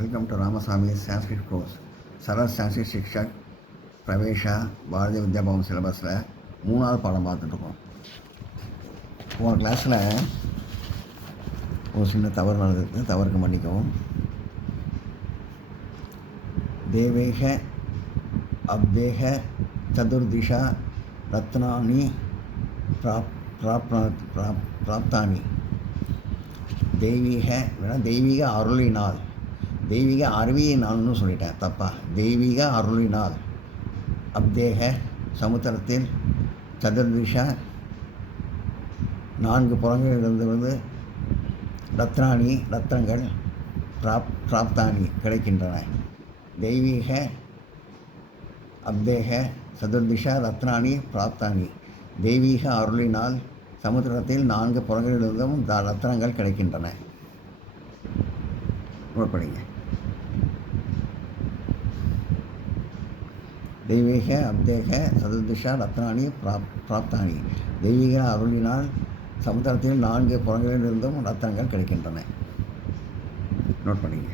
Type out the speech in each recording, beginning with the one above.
Welcome to Ramasamy Sanskrit course. Saras Sanskrit Shikshak Pravesha Bharatiya Vidya Bhavan சிலபஸில் 3வது பாடம் பார்த்துட்ருக்கோம். போன கிளாஸில் ஒரு சின்ன தவறு நடந்தது, தவறுக்கு மன்னிக்கவும். தேவேக அப்தேக சதுர்திஷா ரத்னானி பிராப்தானி. தெய்வீக அருளினால், தெய்வீக அறிவியினால்னு சொல்லிட்டேன், தப்பா. தெய்வீக அருளினால் அப்தேக சமுத்திரத்தில், சதுர்திஷா 4 புறங்களிலிருந்து ரத்னானி ரத்னங்கள் பிராப்தானி கிடைக்கின்றன. தெய்வீக அப்தேக சதுர்திஷா ரத்னானி பிராப்தானி. தெய்வீக அருளினால் சமுத்திரத்தில் 4 புறங்களிலிருந்தும் ரத்னங்கள் கிடைக்கின்றன. படிங்க. தெய்வீக அப்தேக சதுர்திஷா ரத்னானி பிராப்தானி. தெய்வீக அருளினால் சமுத்திரத்தில் 4 புறங்களிலிருந்தும் ரத்னங்கள் கிடைக்கின்றன. நோட் பண்ணிங்க.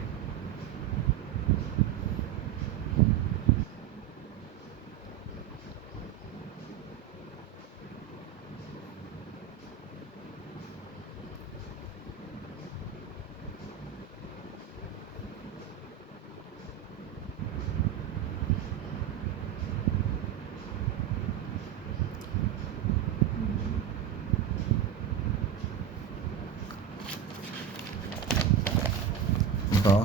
இப்போ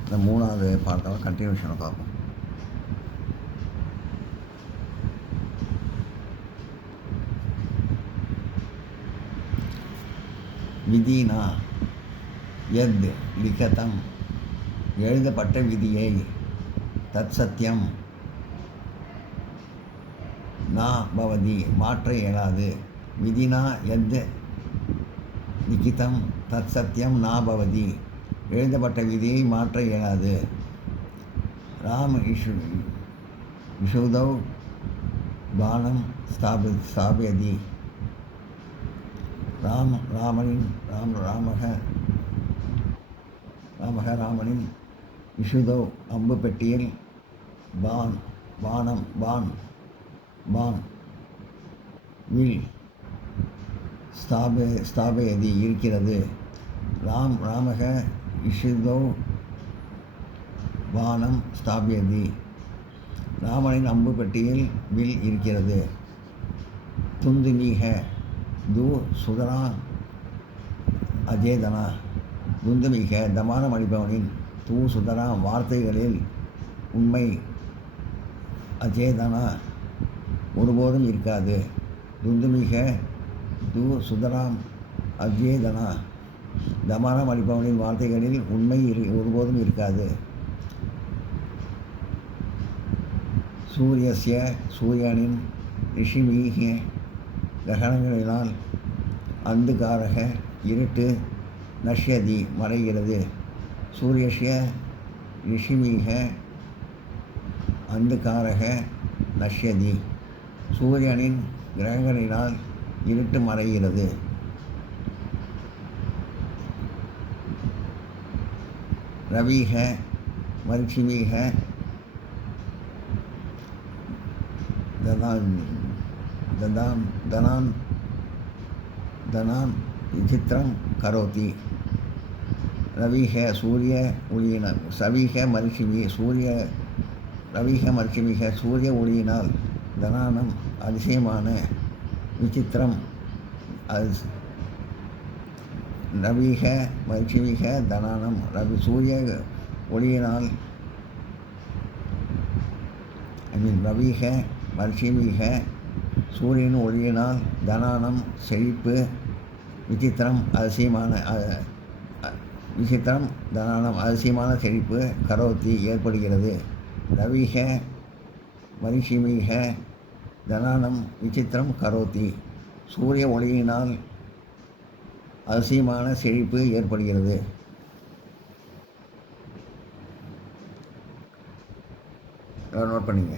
இந்த 3வது பாடத்தோட கண்டினியூஷனை பார்ப்போம். விதினா யத் லிகதம், எழுதப்பட்ட விதியை, தத் சத்தியம் நா பவதி, மாற்ற இயலாது. விதினா யத் லிகிதம் தத் சத்தியம் நா பவதி, எழுதப்பட்ட விதியை மாற்ற இயலாது. ராம் இஷுதௌ பானம் ஸ்தாபயதி. ராமனின் இஷுதௌ அம்பு பெட்டியில் பான் வில் ஸ்தாபயதி இருக்கிறது. ராமக இஷுதௌ பானம் ஸ்தாபயதி. ராமனின் அம்பு பெட்டியில் வில் இருக்கிறது. துந்துமீக து சுதரா அஜேதனா. துந்துமிக தமானம் அளிப்பவனின், தூ சுதரா வார்த்தைகளில் உண்மை, அஜேதனா ஒருபோதும் இருக்காது. துந்துமிக து சுதராம் அஜேதனா, தமானம் அளிப்பவனின் வார்த்தைகளில் உண்மை ஒருபோதும் இருக்காது. சூரியஸ்ய சூரியனின் ரிஷிமீக கிரகணங்களினால் அந்துகாரக இருட்டு நஷ்யதி மறைகிறது. சூரியஸ்ய ரிஷிமீக அந்துகாரக நஷ்யதி. சூரியனின் கிரகங்களினால் இருட்டு மறைகிறது. ரவீக மரிச்சிமீக தனான் விசித்திரம் கரோதி. ரவீக சூரிய ஒளியினால், ரவீக மரிச்சிமிக சூரிய ஒளியினால், தனானம் அதிசயமான, விசித்திரம் ரவீக மரிச்சிமிக தனானம் சூரிய ஒளியினால், ரவீக மரிச்சிமிக சூரியன் ஒளியினால், தனானம் செழிப்பு, விசித்திரம் தனானம் அதிசயமான செழிப்பு, கரோத்தி ஏற்படுகிறது. ரவீக மரிஷிமிக தனானம் விசித்திரம் கரோத்தி. சூரிய ஒளியினால் அதிசயமான செழிப்பு ஏற்படுகிறது. நோட் பண்ணிங்க.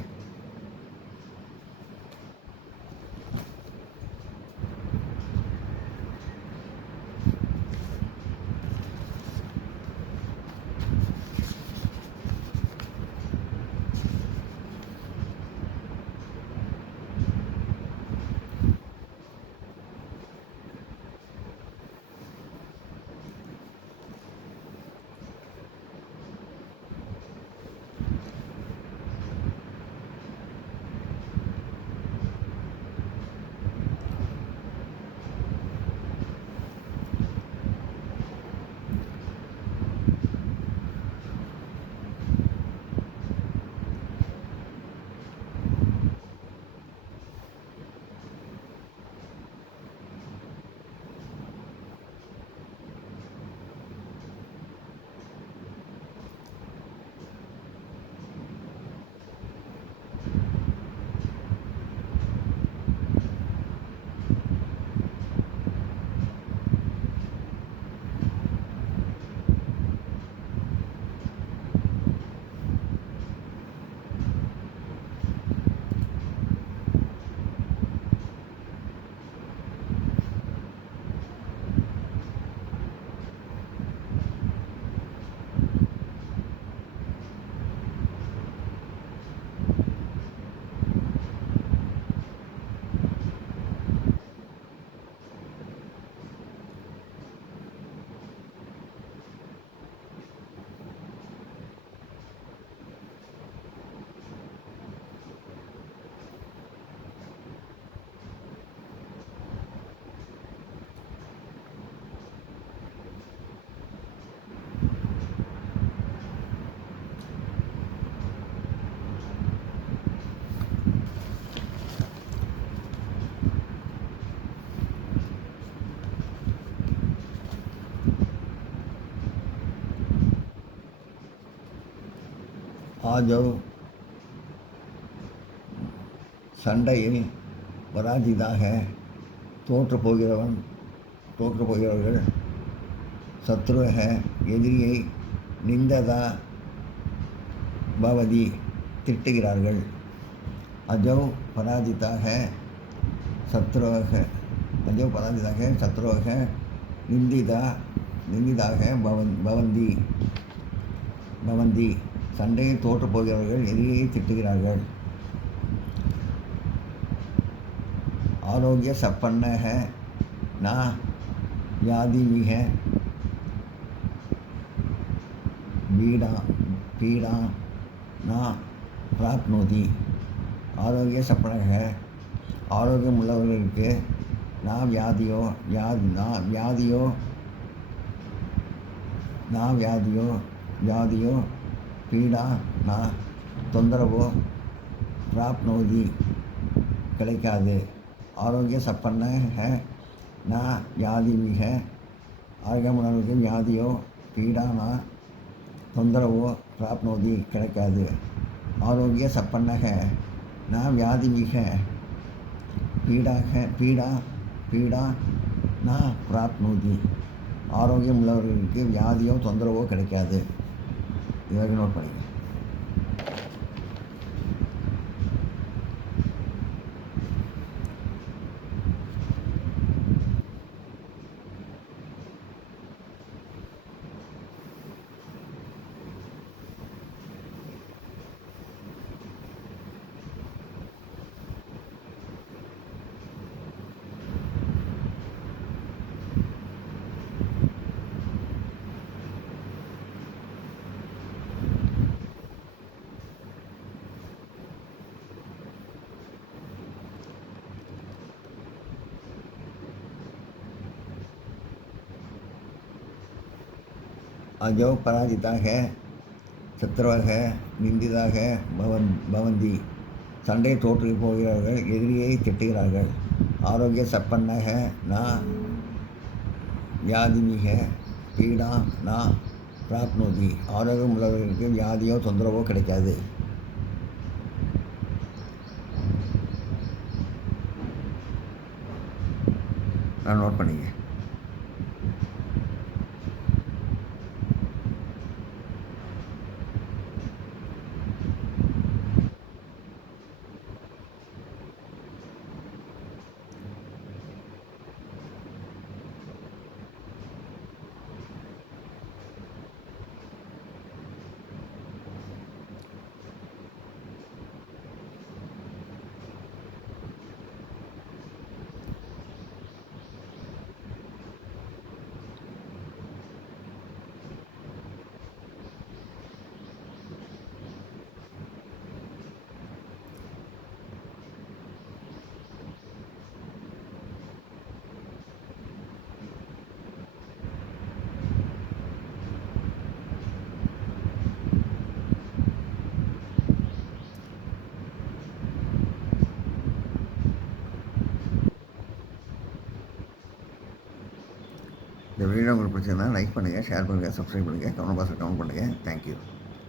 ஆஜோ சண்டையில் பராஜிதாக தோற்றுப்போகிறவர்கள் சத்ருக எதிரியை நிந்ததா பவதி திட்டுகிறார்கள். அஜோ பராஜிதாக சத்ருக நிந்திதாக பவந்தி சண்டையில் தோற்றுப்போகிறவர்கள் எதிரியை திட்டுகிறார்கள். ஆரோக்கிய சப்பன்னக நா வியாதிமிக பீடா நா பிராப்னோதி. ஆரோக்கிய சப்பனக ஆரோக்கியம் உள்ளவர்களுக்கு வியாதியோ பீடா நா தொந்தரவோ பிராப்னோதி கிடைக்காது. ஆரோக்கிய சப்பன்னக நா வியாதிமிக ஆரோக்கியமுள்ளவர்களுக்கு வியாதியோ பீடா நா தொந்தரவோ பிராப்னோதி கிடைக்காது. ஆரோக்கிய சப்பன்னக நா வியாதிமிக பீடா நா பிராப்னோதி. ஆரோக்கியம் உள்ளவர்களுக்கு வியாதியோ தொந்தரவோ கிடைக்காது. இது வரைக்கும் நோட் பண்ணிக்க. அஜோ பராஜிதாக சத்ருவக நிந்திதாக பவந்தி சண்டை தோற்று போகிறவர்கள் எதிரியை திட்டுகிறார்கள். ஆரோக்கிய சப்பன்னக நா வியாதிமிக பீடா நா பிராப்னோதி. ஆரோக்கியம் உள்ளவர்களுக்கு வியாதியோ தொந்தரவோ கிடைக்காது. நான் நோட் பண்ணிங்க. இந்த வீடியோ உங்களுக்கு பிடிச்சிருந்தா லைக் பண்ணுங்கள், ஷேர் பண்ணுங்கள், சப்ஸ்கிரைப் பண்ணுங்கள், கமெண்ட் பாக்ஸில் கமெண்ட் பண்ணுங்கள். தேங்க்யூ.